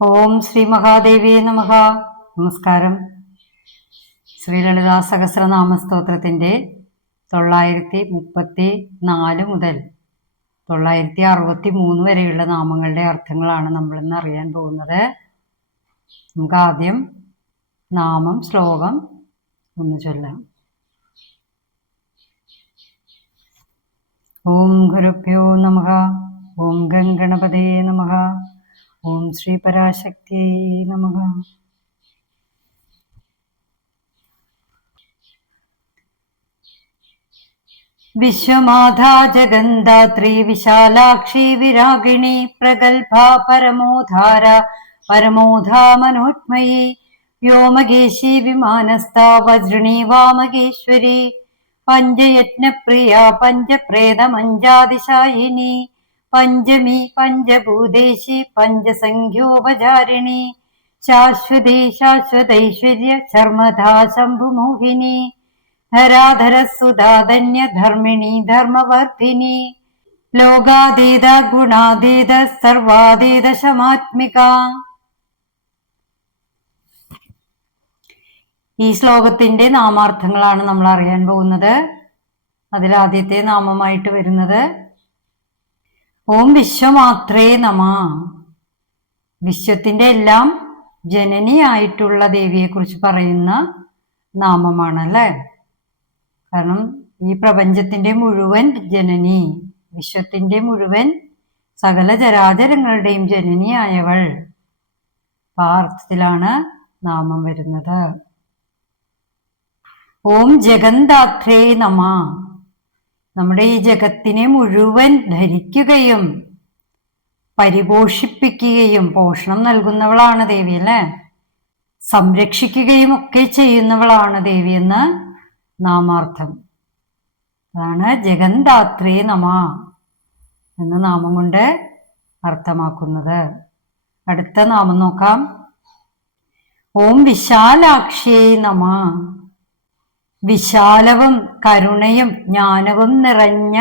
ഓം ശ്രീ മഹാദേവിയെ നമഃ. നമസ്കാരം. ശ്രീലളിതാ സഹസ്രനാമ സ്തോത്രത്തിൻ്റെ 934 മുതൽ 963 വരെയുള്ള നാമങ്ങളുടെ അർത്ഥങ്ങളാണ് നമ്മളിന്ന് അറിയാൻ പോകുന്നത്. നമുക്ക് ആദ്യം നാമം ശ്ലോകം ഒന്ന് ചൊല്ലാം. ഓം ഗുരുഭ്യോ നമഃ. ഓം ഗംഗണപതേ നമഃ. ഓം ശ്രീ പരാശക്തിയേ നമഃ. വിശ്വമാധാ ജഗന്ധാത്രി വിശാലാക്ഷി വിരാഗിണി പ്രഗൽഭാ പരമോധാര പരമോധാ മനോന്മയി വ്യോമകേശി വിമാനസ്ഥാ വജ്രിണി വാമകേശ്വരി പഞ്ചയജ്ഞപ്രിയ പഞ്ചപ്രേതമഞ്ജാതിശായിനി പഞ്ചമി പഞ്ചഭൂതേശി പഞ്ചസംഖ്യോപചാരിണി ശാശ്വതി ശാശ്വതൈശ്വര്യ ശർമ്മധാ ശംഭുമോഹിനി ധരാധരസുധാധന്യ ധർമ്മിണി ധർമ്മവർദ്ധിനി ലോകാതീത ഗുണാതീത സർവാതീത ശമാത്മിക. ഈ ശ്ലോകത്തിന്റെ നാമാർത്ഥങ്ങളാണ് നമ്മൾ അറിയാൻ പോകുന്നത്. അതിലാദ്യത്തെ നാമമായിട്ട് വരുന്നത് ഓം വിശ്വമാത്രേ നമ. വിശ്വത്തിന്റെ എല്ലാം ജനനിയായിട്ടുള്ള ദേവിയെക്കുറിച്ച് പറയുന്ന നാമമാണല്ലേ. കാരണം ഈ പ്രപഞ്ചത്തിന്റെ മുഴുവൻ ജനനി, വിശ്വത്തിന്റെ മുഴുവൻ സകല ചരാചരങ്ങളുടെയും ജനനിയായവൾ, ആ അർത്ഥത്തിലാണ് നാമം വരുന്നത്. ഓം ജഗന്ധാത്രേ നമ. നമ്മുടെ ഈ ജഗത്തിനെ മുഴുവൻ ധരിക്കുകയും പരിപോഷിപ്പിക്കുകയും പോഷണം നൽകുന്നവളാണ് ദേവി അല്ലേ. സംരക്ഷിക്കുകയും ഒക്കെ ചെയ്യുന്നവളാണ് ദേവി എന്ന് നാമാർത്ഥം. അതാണ് ജഗന്ധാത്രേ നമ എന്ന നാമം കൊണ്ട് അർത്ഥമാക്കുന്നത്. അടുത്ത നാമം നോക്കാം. ഓം വിശാലാക്ഷിയേ നമ. വിശാലവും കരുണയും ജ്ഞാനവും നിറഞ്ഞ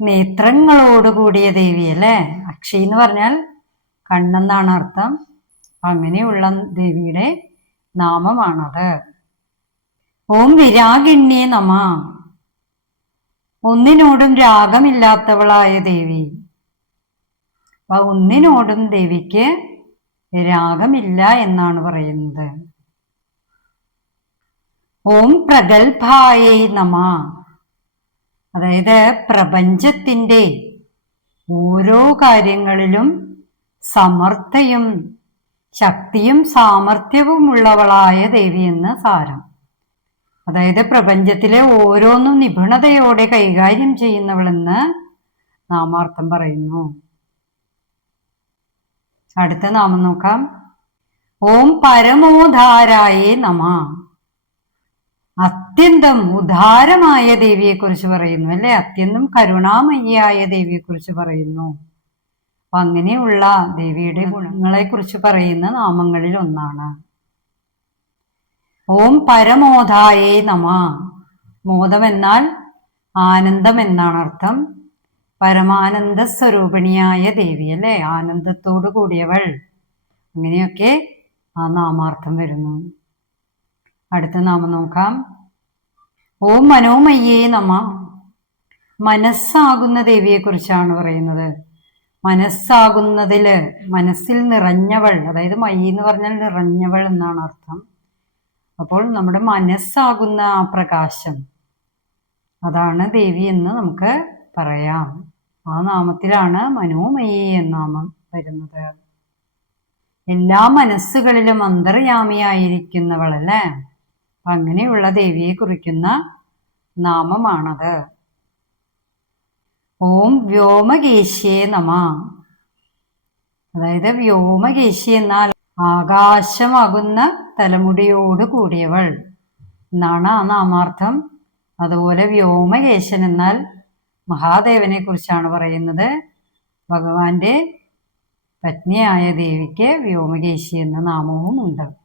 നേത്രങ്ങളോടുകൂടിയ ദേവി അല്ലേ. അക്ഷി എന്ന് പറഞ്ഞാൽ കണ്ണെന്നാണ് അർത്ഥം. അങ്ങനെയുള്ള ദേവിയുടെ നാമമാണത്. ഓം വിരാഗിണ്യേ നമ. ഒന്നിനോടും രാഗമില്ലാത്തവളായ ദേവി. അപ്പൊ ഒന്നിനോടും ദേവിക്ക് രാഗമില്ല എന്നാണ് പറയുന്നത്. ഓം പ്രഗൽഭായേ നമ. അതായത് പ്രപഞ്ചത്തിന്റെ ഓരോ കാര്യങ്ങളിലും സമർത്ഥയും ശക്തിയും സാമർഥ്യവും ഉള്ളവളായ ദേവി എന്ന് സാരം. അതായത് പ്രപഞ്ചത്തിലെ ഓരോന്നും നിപുണതയോടെ കൈകാര്യം ചെയ്യുന്നവളെന്ന് നാമാർത്ഥം പറയുന്നു. അടുത്ത നാമം നോക്കാം. ഓം പരമോധാരായേ നമ. അത്യന്തം ഉദാരമായ ദേവിയെക്കുറിച്ച് പറയുന്നു അല്ലെ. അത്യന്തം കരുണാമയിയായ ദേവിയെക്കുറിച്ച് പറയുന്നു. അപ്പൊ അങ്ങനെയുള്ള ദേവിയുടെ ഗുണങ്ങളെ കുറിച്ച് പറയുന്ന നാമങ്ങളിൽ ഒന്നാണ്. ഓം പരമോധായേ നമ. മോദം എന്നാൽ ആനന്ദം എന്നാണ് അർത്ഥം. പരമാനന്ദ സ്വരൂപിണിയായ ദേവി അല്ലെ, ആനന്ദത്തോടു കൂടിയവൾ, അങ്ങനെയൊക്കെ ആ നാമാർത്ഥം വരുന്നു. അടുത്ത നാമം നോക്കാം. ഓം മനോമയ്യേ നമ. മനസ്സാകുന്ന ദേവിയെക്കുറിച്ചാണ് പറയുന്നത്. മനസ്സാകുന്നതില് മനസ്സിൽ നിറഞ്ഞവൾ, അതായത് മയ്യി എന്ന് പറഞ്ഞാൽ നിറഞ്ഞവൾ എന്നാണ് അർത്ഥം. അപ്പോൾ നമ്മുടെ മനസ്സാകുന്ന ആ പ്രകാശം, അതാണ് ദേവി എന്ന് നമുക്ക് പറയാം. ആ നാമത്തിലാണ് മനോമയി എന്ന നാമം വരുന്നത്. എല്ലാ മനസ്സുകളിലും അന്തർയാമിയായിരിക്കുന്നവളല്ലേ. അങ്ങനെയുള്ള ദേവിയെ കുറിക്കുന്ന നാമമാണത്. ഓം വ്യോമകേശ്യേ നമ. അതായത് വ്യോമകേശി എന്നാൽ ആകാശമാകുന്ന തലമുടിയോട് കൂടിയവൾ എന്നാണ് ആ നാമാർത്ഥം. അതുപോലെ വ്യോമകേശൻ എന്നാൽ മഹാദേവനെ കുറിച്ചാണ് പറയുന്നത്. ഭഗവാന്റെ പത്നിയായ ദേവിക്ക് വ്യോമകേശി എന്ന നാമവും ഉണ്ട്.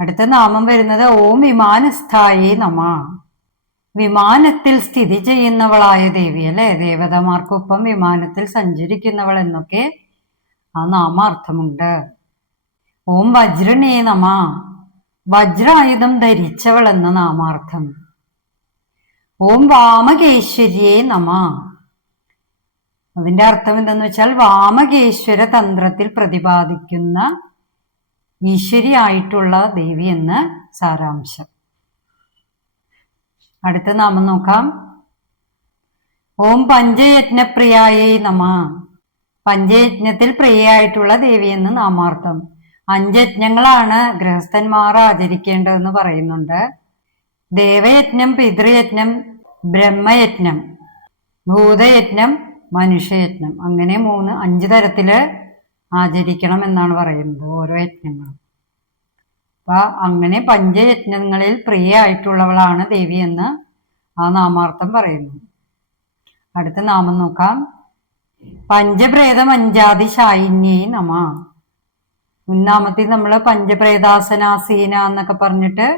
അടുത്ത നാമം വരുന്നത് ഓം വിമാനസ്ഥായേ നമ. വിമാനത്തിൽ സ്ഥിതി ചെയ്യുന്നവളായ ദേവി അല്ലെ. ദേവതമാർക്കൊപ്പം വിമാനത്തിൽ സഞ്ചരിക്കുന്നവൾ എന്നൊക്കെ ആ നാമാർത്ഥമുണ്ട്. ഓം വജ്രണേ നമ, വജ്രായുധം ധരിച്ചവൾ എന്ന നാമാർത്ഥം. ഓം വാമകേശ്വര്യേ നമ, അതിന്റെ അർത്ഥം എന്തെന്ന് വെച്ചാൽ വാമകേശ്വര തന്ത്രത്തിൽ പ്രതിപാദിക്കുന്ന ഈശ്വരിയായിട്ടുള്ള ദേവി എന്ന് സാരാംശം. അടുത്ത നാമം നോക്കാം. ഓം പഞ്ചയജ്ഞപ്രിയായേ നമ, പഞ്ചയജ്ഞത്തിൽ പ്രിയയായിട്ടുള്ള ദേവി എന്ന് നാമാർത്ഥം. 5 യജ്ഞങ്ങളാണ് ഗൃഹസ്ഥന്മാർ ആചരിക്കേണ്ടതെന്ന് പറയുന്നുണ്ട്. ദേവയജ്ഞം, പിതൃയജ്ഞം, ബ്രഹ്മയജ്ഞം, ഭൂതയജ്ഞം, മനുഷ്യയജ്ഞം, അങ്ങനെ 5 തരത്തില് ആചരിക്കണം എന്നാണ് പറയുന്നത് ഓരോ യജ്ഞങ്ങളും. അപ്പൊ അങ്ങനെ പഞ്ചയജ്ഞങ്ങളിൽ പ്രിയയായിട്ടുള്ളവളാണ് ദേവി എന്ന് ആ നാമാർത്ഥം പറയുന്നു. അടുത്ത നാമം നോക്കാം. പഞ്ചപ്രേതമഞ്ചാതി ശായിന്യേ നമ. മുന്നാമത്തിൽ നമ്മൾ പഞ്ചപ്രേതാസനാസീന എന്നൊക്കെ പറഞ്ഞിട്ട്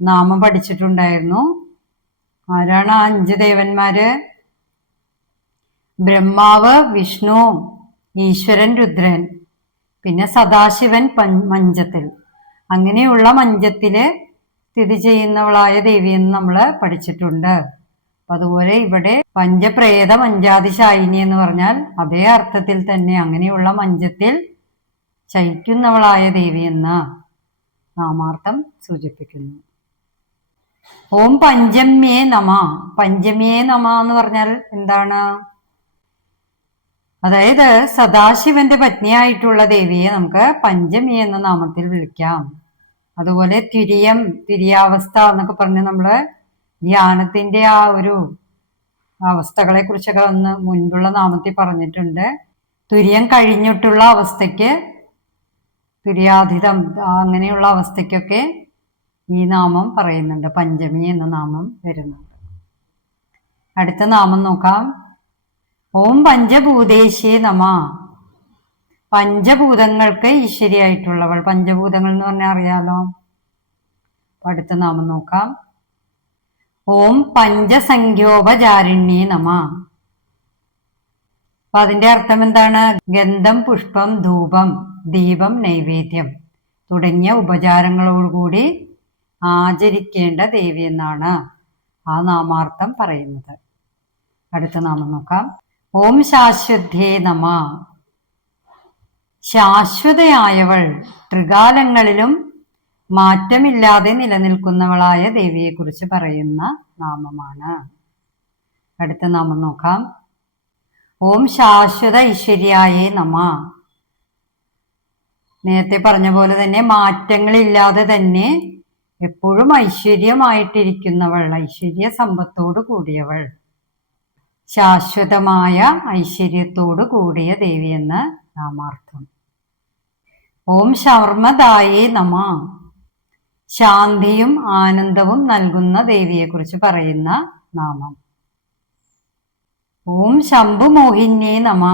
നാമം പഠിച്ചിട്ടുണ്ടായിരുന്നു. ആരാണ് ആ 5 ദേവന്മാര്? ബ്രഹ്മാവ്, വിഷ്ണു, ഈശ്വരൻ, രുദ്രൻ, പിന്നെ സദാശിവൻ മഞ്ചത്തിൽ. അങ്ങനെയുള്ള മഞ്ചത്തില് സ്ഥിതി ചെയ്യുന്നവളായ ദേവിയെന്ന് നമ്മൾ പഠിച്ചിട്ടുണ്ട്. അതുപോലെ ഇവിടെ പഞ്ചപ്രേത മഞ്ചാതിശായിനി എന്ന് പറഞ്ഞാൽ അതേ അർത്ഥത്തിൽ തന്നെ അങ്ങനെയുള്ള മഞ്ചത്തിൽ ചയിക്കുന്നവളായ ദേവി എന്ന് നാമാർത്ഥം സൂചിപ്പിക്കുന്നു. ഓം പഞ്ചമ്യേ നമ. പഞ്ചമ്യേ നമ എന്ന് പറഞ്ഞാൽ എന്താണ്? അതായത് സദാശിവന്റെ പത്നിയായിട്ടുള്ള ദേവിയെ നമുക്ക് പഞ്ചമി എന്ന നാമത്തിൽ വിളിക്കാം. അതുപോലെ തിരിയാവസ്ഥ എന്നൊക്കെ പറഞ്ഞ് നമ്മള് ധ്യാനത്തിന്റെ ആ ഒരു അവസ്ഥകളെ കുറിച്ചൊക്കെ ഒന്ന് മുൻപുള്ള നാമത്തിൽ പറഞ്ഞിട്ടുണ്ട്. തുര്യം കഴിഞ്ഞിട്ടുള്ള അവസ്ഥയ്ക്ക്, തുര്യാതീതം അങ്ങനെയുള്ള അവസ്ഥയ്ക്കൊക്കെ ഈ നാമം പറയുന്നുണ്ട്. പഞ്ചമി എന്ന നാമം വരുന്നുണ്ട്. അടുത്ത നാമം നോക്കാം. ഓം പഞ്ചഭൂതേശേ നമ. പഞ്ചഭൂതങ്ങൾക്ക് ഈശ്വരിയായിട്ടുള്ളവൾ. പഞ്ചഭൂതങ്ങൾ എന്ന് പറഞ്ഞാൽ അറിയാലോ. അടുത്ത നാമം നോക്കാം. ഓം പഞ്ചസംഖ്യോപചാരിണ്യേ നമ. അപ്പൊ അതിന്റെ അർത്ഥം എന്താണ്? ഗന്ധം, പുഷ്പം, ധൂപം, ദീപം, നൈവേദ്യം തുടങ്ങിയ ഉപചാരങ്ങളോടുകൂടി ആചരിക്കേണ്ട ദേവി എന്നാണ് ആ നാമാർത്ഥം പറയുന്നത്. അടുത്ത നാമം നോക്കാം. ഓം ശാശ്വതേ നമ. ശാശ്വതയായവൾ, ത്രികാലങ്ങളിലും മാറ്റമില്ലാതെ നിലനിൽക്കുന്നവളായ ദേവിയെ കുറിച്ച് പറയുന്ന നാമമാണ്. അടുത്ത നാമം നോക്കാം. ഓം ശാശ്വത ഐശ്വര്യായേ നമ. നേരത്തെ പറഞ്ഞ പോലെ തന്നെ മാറ്റങ്ങളില്ലാതെ തന്നെ എപ്പോഴും ഐശ്വര്യമായിട്ടിരിക്കുന്നവൾ, ഐശ്വര്യ സമ്പത്തോട് കൂടിയവൾ, ശാശ്വതമായ ഐശ്വര്യത്തോട് കൂടിയ ദേവി എന്ന് നാമാർത്ഥം. ഓം ശർമ്മദായേ നമ. ശാന്തിയും ആനന്ദവും നൽകുന്ന ദേവിയെക്കുറിച്ച് പറയുന്ന നാമം. ഓം ശംഭുമോഹിന്യേ നമ.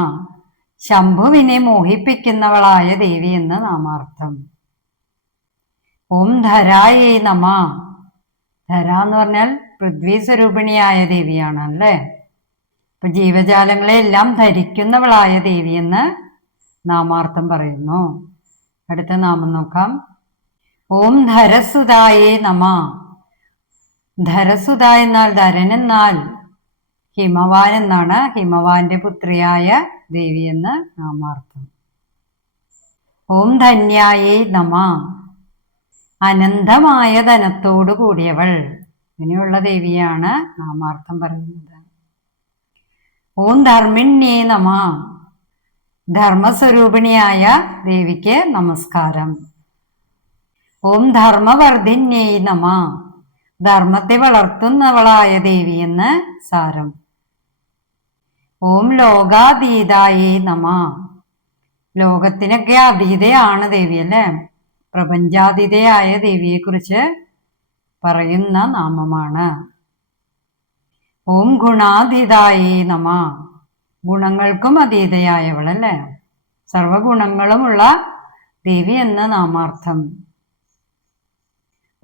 ശംഭുവിനെ മോഹിപ്പിക്കുന്നവളായ ദേവി എന്ന് നാമാർത്ഥം. ഓം ധരായേ നമ. ധര എന്ന് പറഞ്ഞാൽ പൃഥ്വി സ്വരൂപിണിയായ ദേവിയാണ് അല്ലേ. ഇപ്പൊ ജീവജാലങ്ങളെ എല്ലാം ധരിക്കുന്നവളായ ദേവി എന്ന് നാമാർത്ഥം പറയുന്നു. അടുത്ത നാമം നോക്കാം. ഓം ധരസുതായേ നമ. ധരസുത എന്നാൽ ധരൻ എന്നാൽ ഹിമവാൻ എന്നാണ്. ഹിമവാന്റെ പുത്രിയായ ദേവി എന്ന് നാമാർത്ഥം. ഓം ധന്യായേ നമ. അനന്തമായ ധനത്തോടു കൂടിയവൾ, ഇങ്ങനെയുള്ള ദേവിയാണ് നാമാർത്ഥം പറയുന്നത്. ഓം ധർമ്മിണ്യേ നമ. ധർമ്മസ്വരൂപിണിയായ ദേവിക്ക് നമസ്കാരം. ഓം ധർമ്മവർദ്ധിന്യേ നമ. ധർമ്മത്തെ വളർത്തുന്നവളായ ദേവി എന്ന് സാരം. ഓം ലോകാതീതായേ നമ. ലോകത്തിനൊക്കെ അതീതയാണ് ദേവി അല്ലേ. പ്രപഞ്ചാതീതയായ ദേവിയെ കുറിച്ച് പറയുന്ന നാമമാണ്. ഓം ഗുണാതീതായേ നമ. ഗുണങ്ങൾക്കും അതീതയായവൾ അല്ലേ. സർവഗുണങ്ങളുമുള്ള ദേവി എന്ന നാമാർത്ഥം.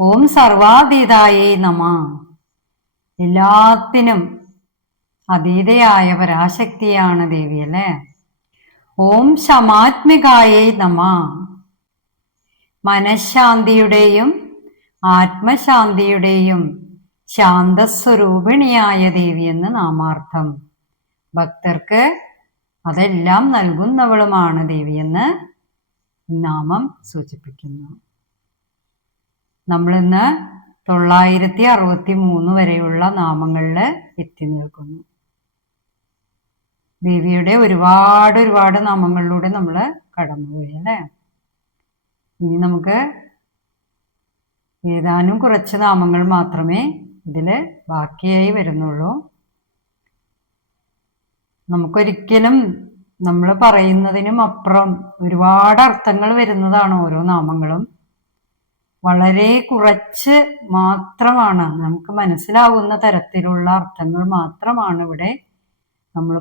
ഓം സർവാതീതായേ നമ. എല്ലാത്തിനും അതീതയായ പരാശക്തിയാണ് ദേവി അല്ലേ. ഓം ശമാത്മികായേ നമ. മനഃശാന്തിയുടെയും ആത്മശാന്തിയുടെയും ശാന്തസ്വരൂപിണിയായ ദേവിയെന്ന് നാമാർത്ഥം. ഭക്തർക്ക് അതെല്ലാം നൽകുന്നവളുമാണ് ദേവിയെന്ന് നാമം സൂചിപ്പിക്കുന്നു. നമ്മളിന്ന് 963 വരെയുള്ള നാമങ്ങളിൽ എത്തി നിൽക്കുന്നു. ദേവിയുടെ ഒരുപാട് നാമങ്ങളിലൂടെ നമ്മൾ കടന്നുപോയി അല്ലേ. ഇനി നമുക്ക് ഏതാനും കുറച്ച് നാമങ്ങൾ മാത്രമേ ഇതിൽ ബാക്കിയായി വരുന്നുള്ളൂ. നമുക്കൊരിക്കലും നമ്മൾ പറയുന്നതിനും അപ്പുറം ഒരുപാട് അർത്ഥങ്ങൾ വരുന്നതാണ് ഓരോ നാമങ്ങളും. വളരെ കുറച്ച് മാത്രമാണ് നമുക്ക് മനസ്സിലാവുന്ന തരത്തിലുള്ള അർത്ഥങ്ങൾ മാത്രമാണ് ഇവിടെ നമ്മൾ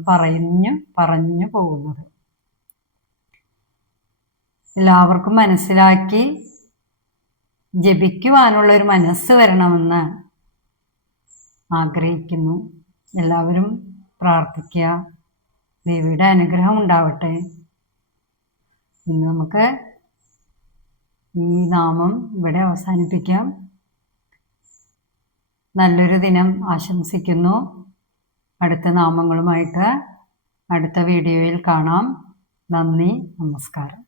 പറഞ്ഞു പോകുന്നത്. എല്ലാവർക്കും മനസ്സിലാക്കി ജപിക്കുവാനുള്ള ഒരു മനസ്സ് വരണമെന്ന് ആഗ്രഹിക്കുന്നു. എല്ലാവരും പ്രാർത്ഥിക്കുക, ദേവിയുടെ അനുഗ്രഹം ഉണ്ടാവട്ടെ. ഇന്ന് നമുക്ക് ഈ നാമം ഇവിടെ അവസാനിപ്പിക്കാം. നല്ലൊരു ദിനം ആശംസിക്കുന്നു. അടുത്ത നാമങ്ങളുമായിട്ട് അടുത്ത വീഡിയോയിൽ കാണാം. നന്ദി, നമസ്കാരം.